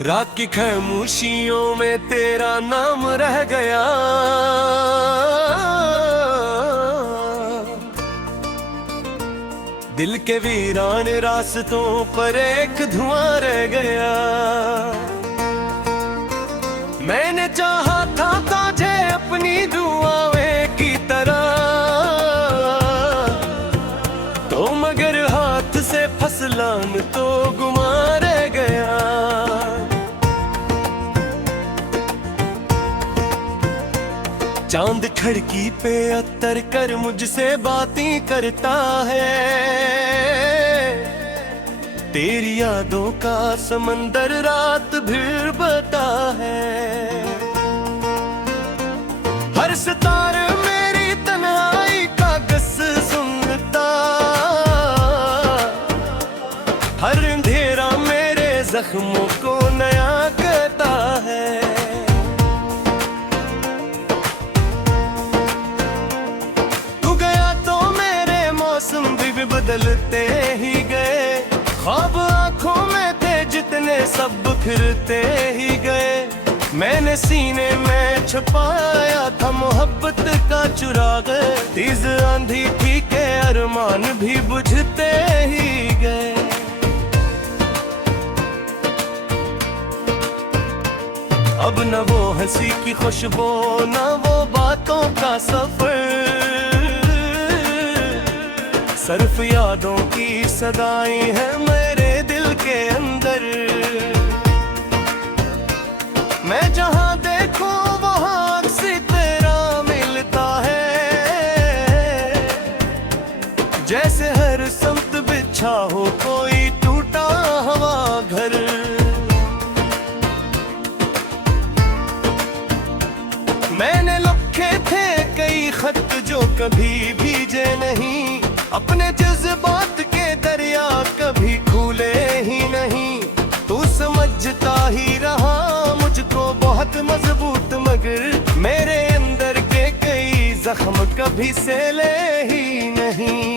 रात की खामोशियों में तेरा नाम रह गया, दिल के वीरान रास्तों पर एक धुआं रह गया। मैंने चाहा था तुझे अपनी दुआएं की तरह, तो मगर हाथ से फसलान तो गुमा रह गया। चांद खिड़की पे उतर कर मुझसे बातें करता है, तेरी यादों का समंदर रात भर बता है। हर सितारे मेरी तन्हाई का गस सुनता, हर अंधेरा मेरे जख्मों को नया कहता है। बदलते ही गए, ख्वाब आंखों में थे जितने सब बिखरते ही गए। मैंने सीने में छुपाया था मोहब्बत का चिराग, तेज आंधी थी के अरमान भी बुझते ही गए। अब न वो हंसी की खुशबू न वो बातों का सफर, सिर्फ यादों की सदाएं हैं मेरे दिल के अंदर। मैं जहां देखूं वहां अक्स तेरा मिलता है, जैसे हर संत बिछा हो कोई टूटा हुआ घर। मैंने लिखे थे कई खत जो कभी भीजे नहीं, अपने जज्बात के दरिया कभी खुले ही नहीं। तू समझता ही रहा मुझको बहुत मजबूत, मगर मेरे अंदर के कई जख्म कभी सहले ही नहीं।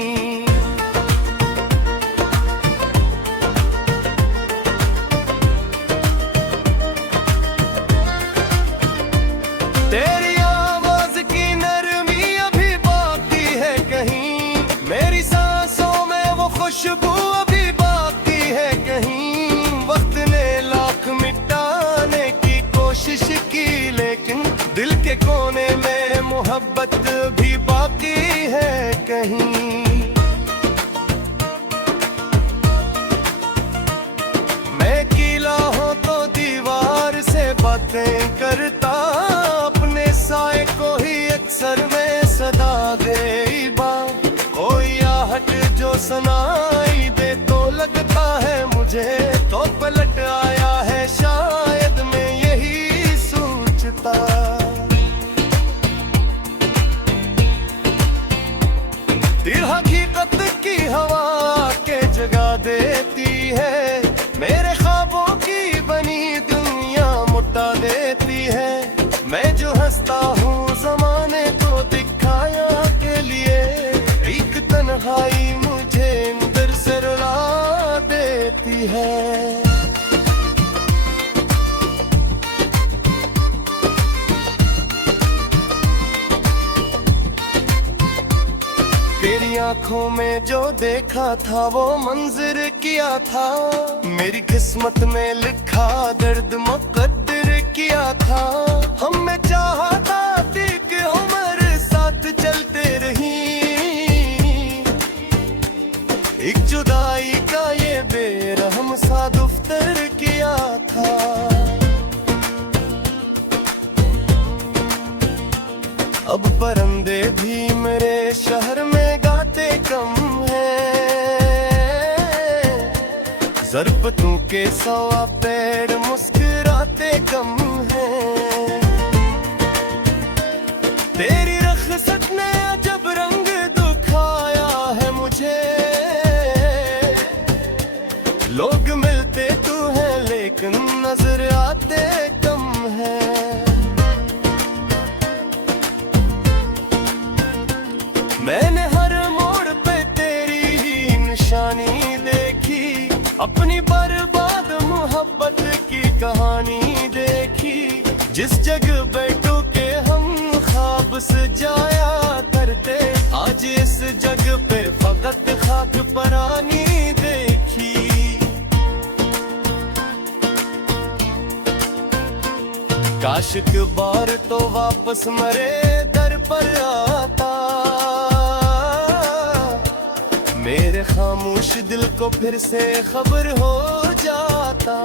तेरी आवाज की नरमी अभी बाकी है कहीं, मेरी सांसों में वो खुशबू अभी बाकी है कहीं। वक्त ने लाख मिटाने की कोशिश की, लेकिन दिल के कोने में मोहब्बत भी बाकी है कहीं। मैं कीला हूं तो दीवार से बातें करता, अपने साए को ही अक्सर में सदा दे बात। कोई आहट जो सुनाई दे तो लगता है मुझे तो पलट आया है शायद मैं यही सोचता। दिल हकीकत की हवा के जगा देती है, मेरे ख्वाबों की बनी दुनिया मुटा देती है। मैं जो हंसता हूँ ज़माने को दिखाया के लिए, एक तन्हाई मुझे अंदर से रुला देती है। तेरी आंखों में जो देखा था वो मंजर किया था, मेरी किस्मत में लिखा दर्द मुकद्दर किया था। हमने चाहा था कि उम्र साथ चलते रही, एक जुदाई का ये बेरहम सा दुफ्तर किया था। अब परिंदे भी मेरे शहर में गाते कम हैं, ज़रबतों के सवा पेड़ मुस्कुराते कम हैं। तेरी रख्सत ने अजब रंग दिखाया है मुझे, नजर आते कम है। मैंने हर मोड़ पे तेरी ही निशानी देखी, अपनी बर्बाद मोहब्बत की कहानी देखी। जिस जगह बैठो के हम ख्वाब सजाया करते, आज इस जगह पे फकत खाक परानी देखी। काश एक बार तो वापस मरे दर पर आता, मेरे खामोश दिल को फिर से खबर हो जाता।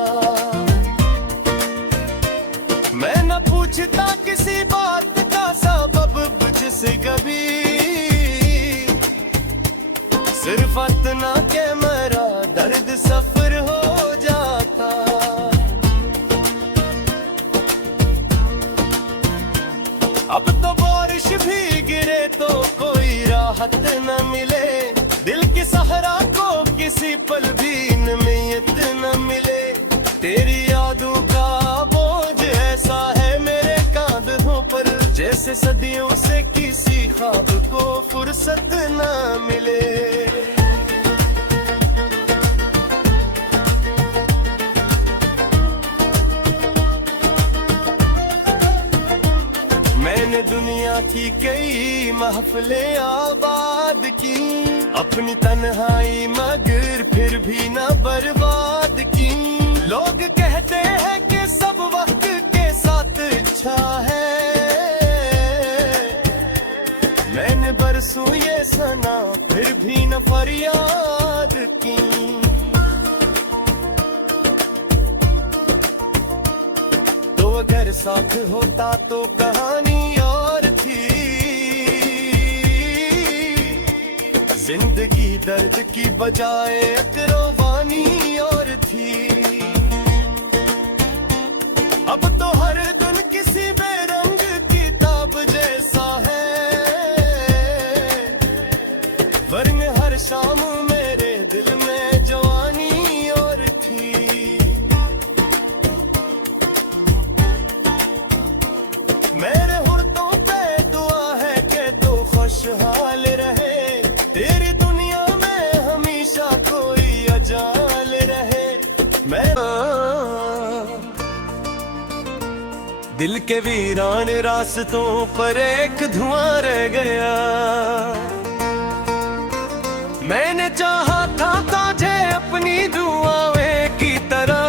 मैं न पूछता किसी बात का सबब मुझसे कभी, सिर्फ इतना के मेरा दर्द सफर हो जाता। अब तो बारिश भी गिरे तो कोई राहत न मिले, दिल की सहरा को किसी पल भी नमीयत न मिले। तेरी यादों का बोझ ऐसा है मेरे कांधों पर, जैसे सदियों से किसी ख्वाब को फुर्सत न मिले। मैंने दुनिया की कई महफिलें आबाद की, अपनी तन्हाई मगर फिर भी न बर्बाद की। लोग कहते हैं कि सब वक्त के साथ अच्छा है, मैंने बरसों ये सना फिर भी न फरियाद की। तो अगर साथ होता तो कहानी और थी, जिंदगी दर्द की बजाय अकरवानी और थी। अब तो हर दिन किसी बेरंग किताब जैसा है, वरन हर शाम मेरे दिल में जवानी और थी। मेरे हुर्दों पे दुआ है कि तू खुशहाल रहे, तेरी दुनिया में हमेशा कोई अजाल रहे। मैं दिल के वीरान रास्तों पर एक धुआं रह गया, मैंने चाहा था तुझे अपनी दुआएं की तरह,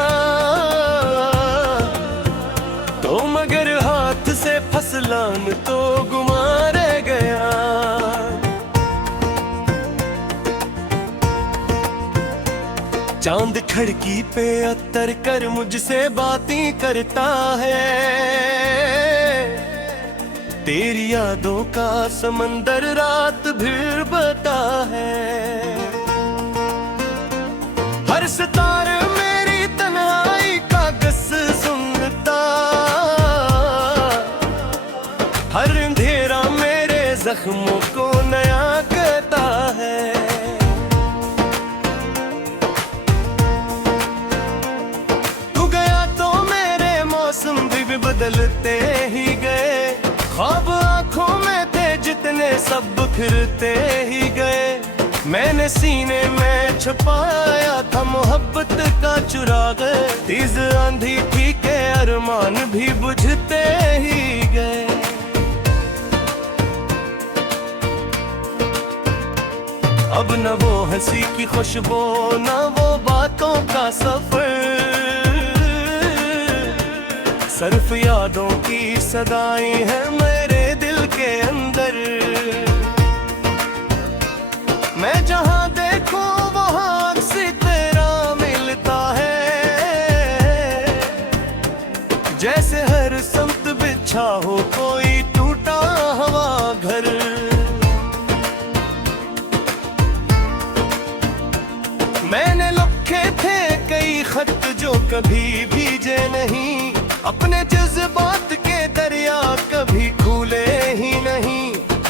तो मगर हाथ से फसलान तो गुमा रह गया। चांद खिड़की पे अत्तर कर मुझसे बातें करता है, तेरी यादों का समंदर रात भर बता है। हर सितारे मेरी तन्हाई का गस सुनता, हर अंधेरा मेरे जख्मों को नया कहता है। बदलते ही गए, ख्वाब आंखों में थे जितने सब बिखरते ही गए। मैंने सीने में छुपाया था मोहब्बत का चुराग, तेज आंधी थी के अरमान भी बुझते ही गए। अब न वो हंसी की खुशबू न वो बातों का सफर, सिर्फ यादों की सदाएं हैं मेरे दिल के अंदर। मैं जहां देखूं वहां से तेरा मिलता है, जैसे हर संत बिछा हो कोई टूटा हवा घर। मैंने लिखे थे कई खत जो कभी भीजे नहीं, अपने जज्बात के दरिया कभी खुले ही नहीं।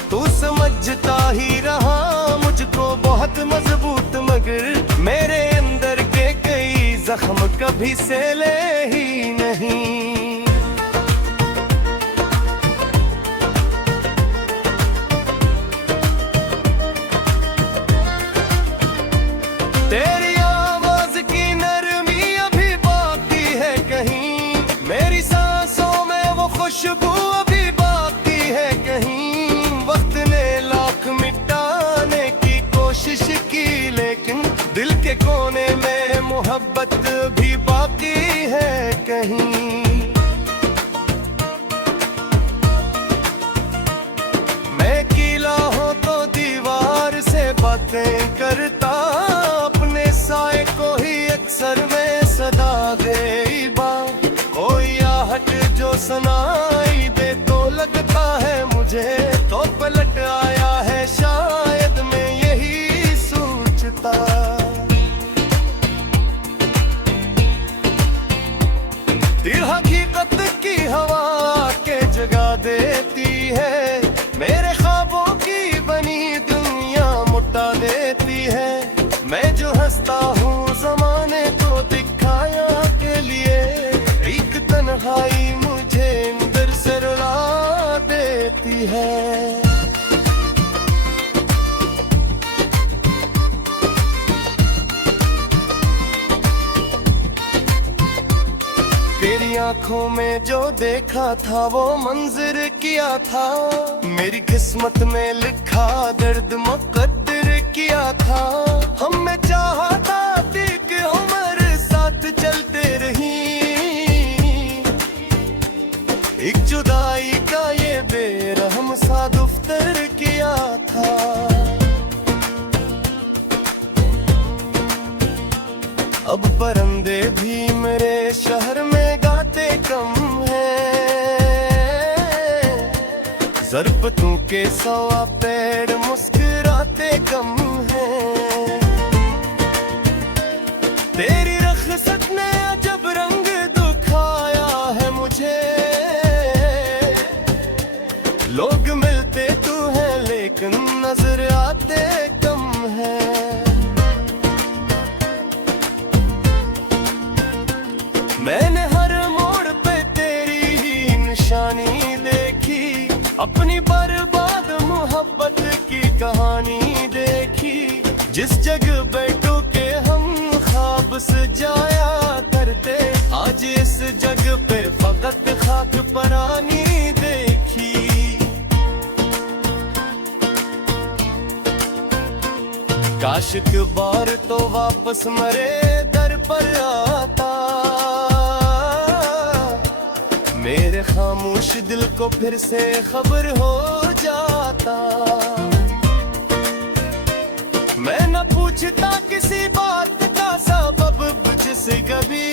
तू समझता ही रहा मुझको बहुत मजबूत, मगर मेरे अंदर के कई जख्म कभी से ले ही नहीं। तेरी आवाज की नरमी अभी बाकी है कहीं, मेरी सांसों में वो खुशबू अभी बाकी है कहीं। वक्त ने लाख मिटाने की कोशिश की, लेकिन दिल के कोने में मोहब्बत भी बाकी है कहीं। मैं कीला हूँ तो दीवार से बातें करता, अपने साए को ही अक्सर मैं सदा दे बात। कोई आहट जो सुनाई दे तो लगता है मुझे, तो पलट आया है शायद मैं यही सोचता। दिल हकीकत की हवा के जगा देती है, मेरे ख्वाबों की बनी दुनिया मुटा देती है। मैं जो हंसता हूँ ज़माने को दिखाया के लिए, एक तन्हाई मुझे अंदर से रुला देती है। तेरी आंखों में जो देखा था वो मंजर किया था, मेरी किस्मत में लिखा दर्द मुकद्दर किया था। हमने चाहा था एक उम्र साथ चलते रही, एक जुदाई का ये बेरहम सा दफ्तर किया था। अब परिंदे भी मेरे शहर में गाते कम हैं, ज़रबतों के सवा पेड़ मुस्कुराते कम हैं। तेरी रख़्सत ने अजब रंग दिखाया है मुझे, लोग मिलते तो हैं लेकिन नजर आते कम हैं। मैंने हर मोड़ पे तेरी ही निशानी देखी, अपनी बर्बाद मोहब्बत की कहानी देखी। जिस जगह बैठो के हम ख्वाब सजाया करते, आज इस जगह पे फकत खाक परानी देखी। काश एक बार तो वापस मरे दर पर आता, मेरे खामोश दिल को फिर से खबर हो जाता। मैं न पूछता किसी बात का सबब मुझसे कभी,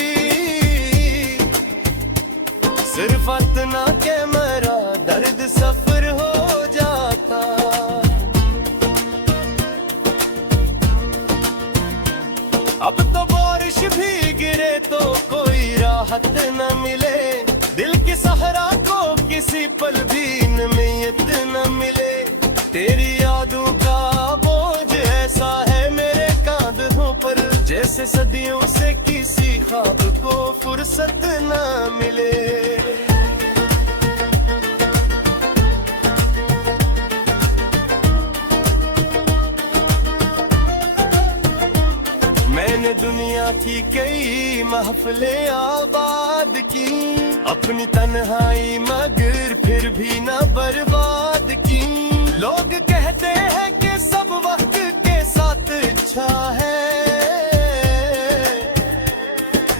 सिर्फ इतना के मेरा दर्द सफर हो जाता। अब तो बारिश भी गिरे तो कोई राहत न मिले, दिल की सहरा को किसी पल भी नमीयत न मिले। तेरी यादों का बोझ ऐसा है मेरे कांधों पर, जैसे सदियों से किसी ख्वाब को फुर्सत न मिले। मैंने दुनिया की कई महफिलें आबाद की, अपनी तन्हाई मगर फिर भी न बर्बाद की। लोग कहते हैं कि सब वक्त के साथ अच्छा है,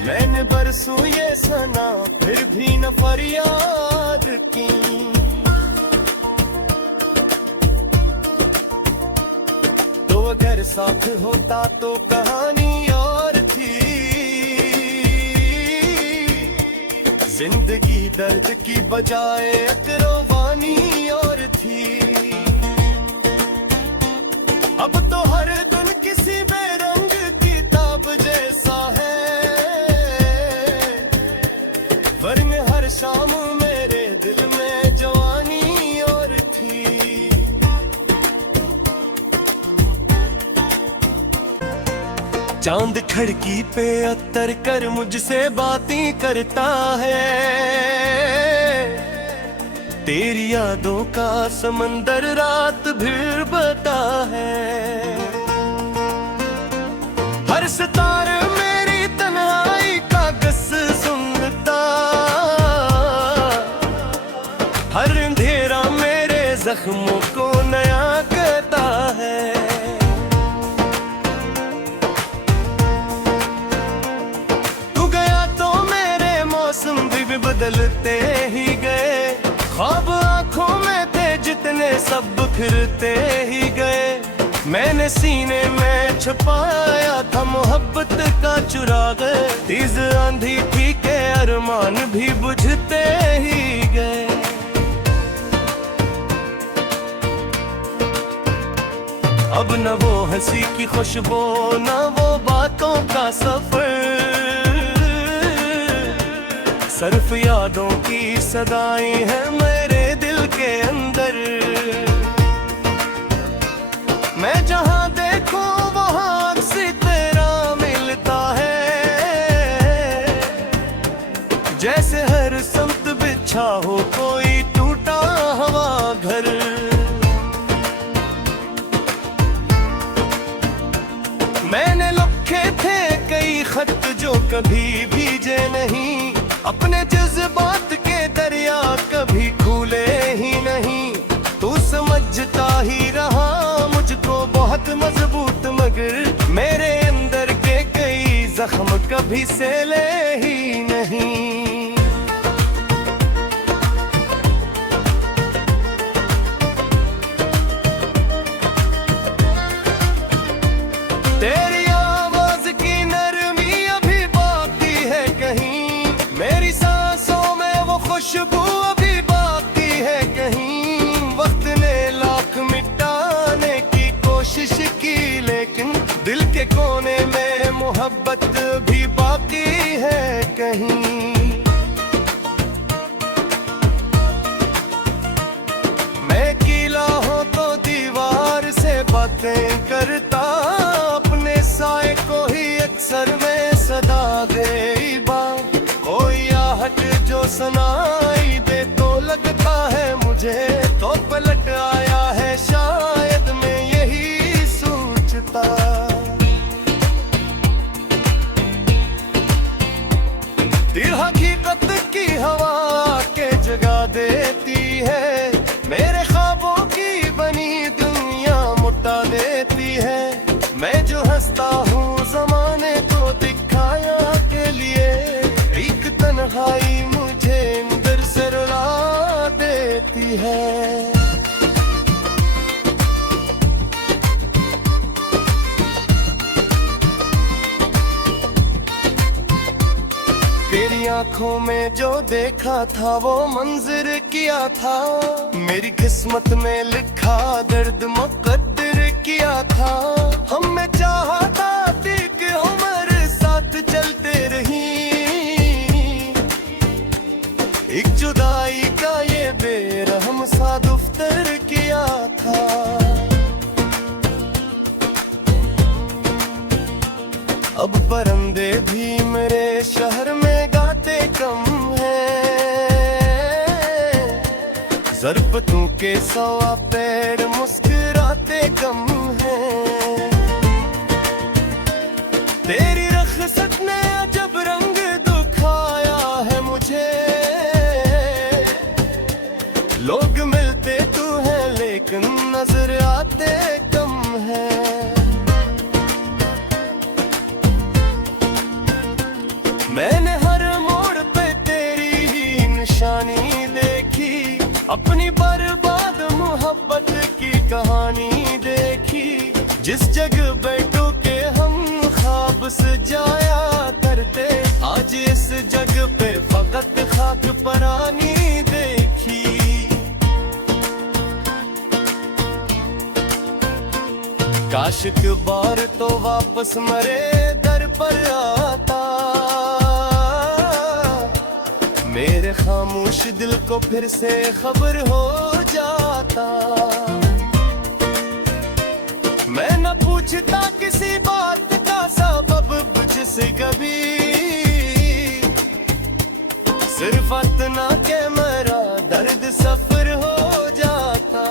मैंने बरसों ये सना फिर भी न फरियाद की। तो अगर साथ होता तो कहानी और थी, जिंदगी दर्द की बजाय अकरवानी और थी। अब तो हर दिन किसी बेरंग किताब जैसा है, वरने हर शाम मेरे दिल में जवानी और थी। चांद खिड़की पे उतर कर मुझसे बातें करता है। तेरी यादों का समंदर रात भर बता है। हर सितारे मेरी तन्हाई का गस सुनता, हर अंधेरा मेरे जख्मों को नया कहता है। तू गया तो मेरे मौसम भी बदलते ही गए। ख्वाब आंखों में थे जितने सब फिरते ही गए। मैंने सीने में छुपाया था मोहब्बत का चिराग। तेज आंधी थी के अरमान भी बुझते ही गए। अब न वो हंसी की खुशबू न वो बातों का सफर, सिर्फ यादों की सदाएं हैं मेरे दिल के अंदर। मैं जहां देखूं वहां से तेरा मिलता है। जैसे हर संत बिछा हो कोई टूटा हुआ घर। मैंने लिखे थे कई खत जो कभी भीजे नहीं। अपने जज्बात के दरिया कभी खुले ही नहीं। तू समझता ही रहा मुझको बहुत मजबूत, मगर मेरे अंदर के कई जख्म कभी सहले ही नहीं। तेरी आवाज की नरमी अभी बाकी है कहीं। मेरी सांसों में वो खुशबू अभी बाकी है कहीं। वक्त ने लाख मिटाने की कोशिश की, लेकिन दिल के कोने में मोहब्बत भी बाकी है कहीं। मैं कीला हूं तो दीवार से बातें करता। अपने साए को ही अक्सर मैं सदा गई बात। कोई आहट जो सुनाई दे तो लगता है मुझे तो पलट आया है शायद मैं यही सोचता। दिल हकीकत की हवा के जगा देती है। मेरे ख्वाबों की बनी दुनिया मुटा देती है। मैं जो हंसता हूँ जमाने को दिखाया के लिए, एक तन्हाई मुझे अंदर से रुला देती है। तेरी आंखों में जो देखा था वो मंजर किया था। मेरी किस्मत में लिखा दर्द मुकद्दर किया था। हमने चाहा था कि उम्र साथ चलते रही। एक जुदाई का ये बेरहम सा दफ्तर किया था। अब परिंदे भी मेरे शहर में गाते कम हैं। ज़रबतों के सवा पेड़ मुस्कुराते कम हैं। तेरी रख़्सत ने अजब रंग दिखाया है मुझे। लोग मिलते तो हैं लेकिन नजर आते कम हैं। मैंने हर मोड़ पे तेरी ही निशानी देखी। अपनी बर्बाद मोहब्बत की कहानी देखी। जिस जगह बैठो के हम ख्वाब सजाया करते, आज इस जगह पे फकत खाक परानी देखी। काश एक बार तो वापस मरे दर पर आता। मेरे खामोश दिल को फिर से खबर हो जाता। मैं न पूछता किसी बात का सबब, वक्त ना के मेरा दर्द सफर हो जाता।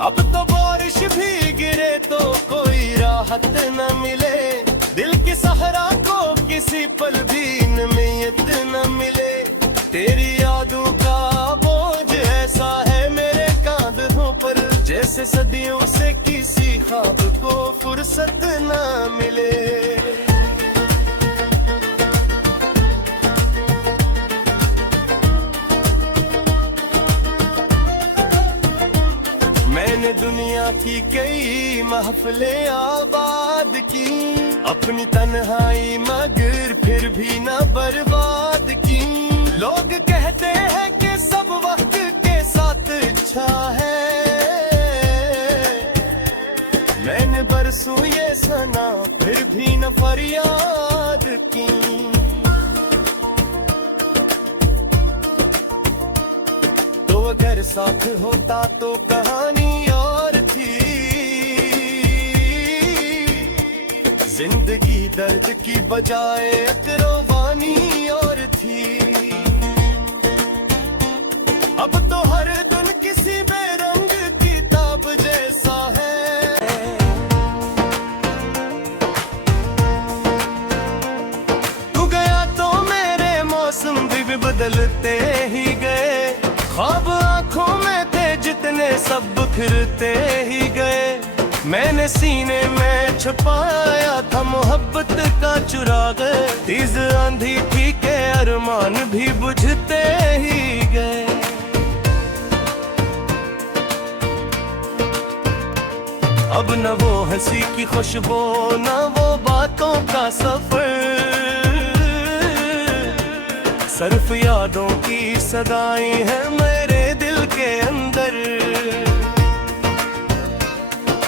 अब तो बारिश भी गिरे तो कोई राहत न मिले, दिल की सहरा को किसी पल भी नमीयत न मिले। तेरी यादों का बोझ ऐसा है मेरे कांधों पर, जैसे सदियों से किसी ख्वाब को फुर्सत न मिले। मैंने दुनिया की कई महफिलें आबाद की, अपनी तन्हाई मगर फिर भी न बर्बाद की। लोग कहते हैं कि सब वक्त के साथ अच्छा है, मैंने बरसों ये सना फिर भी न फरियाद की। तो अगर साथ होता तो कहानी और थी, जिंदगी दर्द की बजाय अकरवानी और थी। अब तो हर दिन किसी बेरंग किताब जैसा है। तू गया तो मेरे मौसम भी बदलते ही गए, ख्वाब आंखों में थे जितने सब बिखरते ही गए। मैंने सीने में छुपाया था मोहब्बत का चुराग, तेज आंधी थी के अरमान भी बुझते ही गए। अब न वो हंसी की खुशबू न वो बातों का सफर, सिर्फ यादों की सदाएं हैं मेरे दिल के अंदर।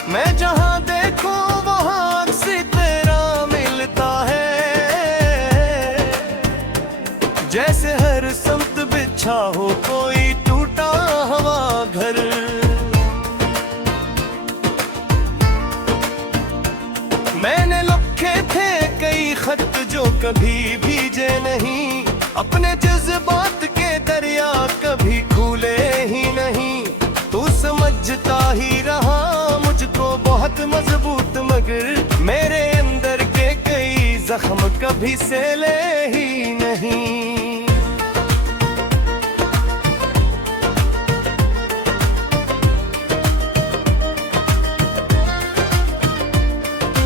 मैं जहां देखूं वहां अक्स तेरा मिलता है, जैसे हर समत बिछा हो कोई टूटा हुआ घर। मैंने लिखे थे कई खत जो कभी भीजे नहीं, अपने जज्बात के दरिया कभी खुले ही नहीं। तू समझता ही रहा मुझको बहुत मजबूत, मगर मेरे अंदर के कई जख्म कभी सहले ही नहीं।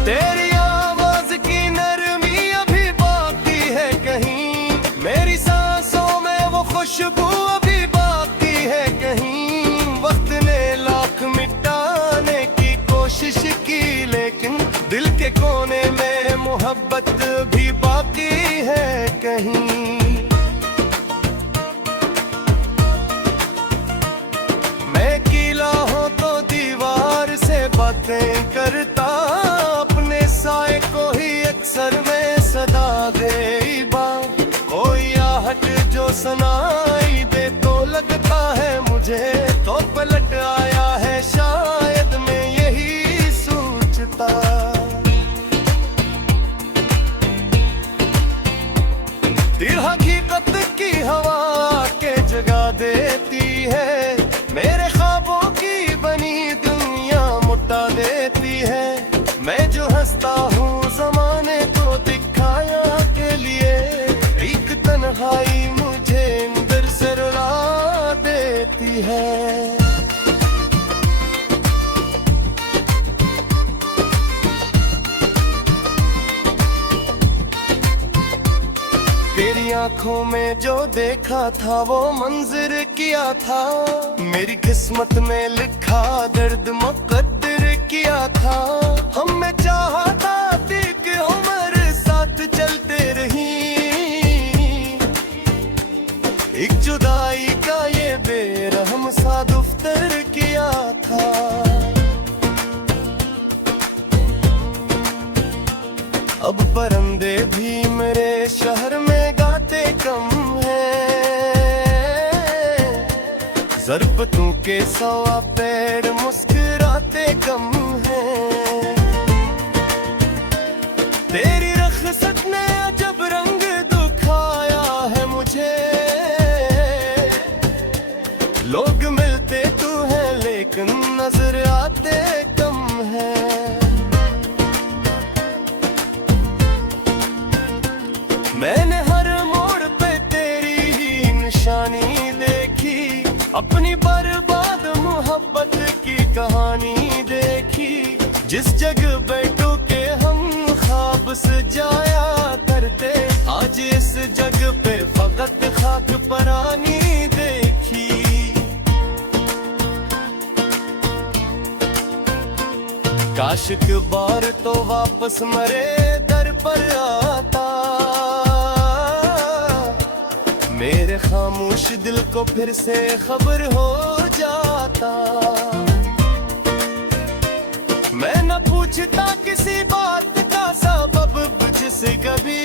तेरी आवाज की नरमी अभी बाकी है कहीं, मेरी सांसों में वो खुशबू अभी बाकी है कहीं। वक्त ने लाख मिटाने की कोशिश की, लेकिन दिल के कोने में मोहब्बत भी बाकी है कहीं। मैं कीला हूं तो दीवार से बातें करता, साए को ही अक्सर में सदा दे बात। कोई आहट जो सुनाई दे तो लगता है मुझे तो पलट आया है शायद मैं यही सोचता। दिल हकीकत की हवा के जगा देती है, मेरे ख्वाबों की बनी दुनिया मुटा देती है। मैं जो हंसता हूँ ज़माने को दिखाया के लिए, एक तन्हाई मुझे अंदर से रुला देती है। तेरी आंखों में जो देखा था वो मंजर किया था, मेरी किस्मत में लिखा दर्द मुकद्दर किया था। हमने चाहा था कि उम्र साथ चलते रही, एक जुदाई का ये बेरहम सा दफ्तर किया था। अब परिंदे भी मेरे शहर में गाते कम ज़रबतों के सवा पेड़ मुस्कुराते कम हैं। तेरी रख नजर आते कम है। मैंने हर मोड़ पे तेरी ही निशानी देखी, अपनी बर्बाद मोहब्बत की कहानी देखी। जिस जगह बैठो के हम ख्वाब सजाया करते, आज इस जगह पे फकत खाक परानी देखी। काश एक बार तो वापस मरे दर पर आता, मेरे खामोश दिल को फिर से खबर हो जाता। मैं न पूछता किसी बात का सबब जिससे कभी,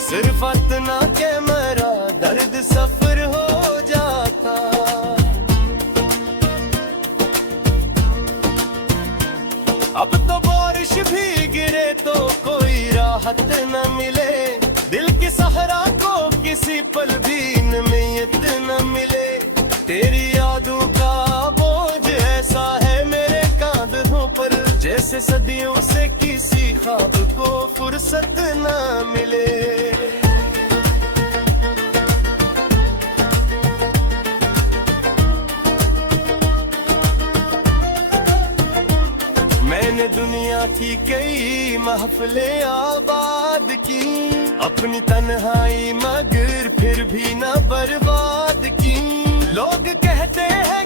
सिर्फ इतना के मेरा दर्द सफर हो जाता। अब तो बारिश भी गिरे तो कोई राहत न मिले, दिल के सहारा को किसी पल भी नमीयत न मिले। तेरी यादों का बोझ ऐसा है मेरे कांधों पर, जैसे सदियों से किसी ख्वाब को फुर्सत न मिले। मैंने दुनिया की कई महफिलें आबाद की, अपनी तन्हाई मगर फिर भी न बर्बाद की। लोग कहते हैं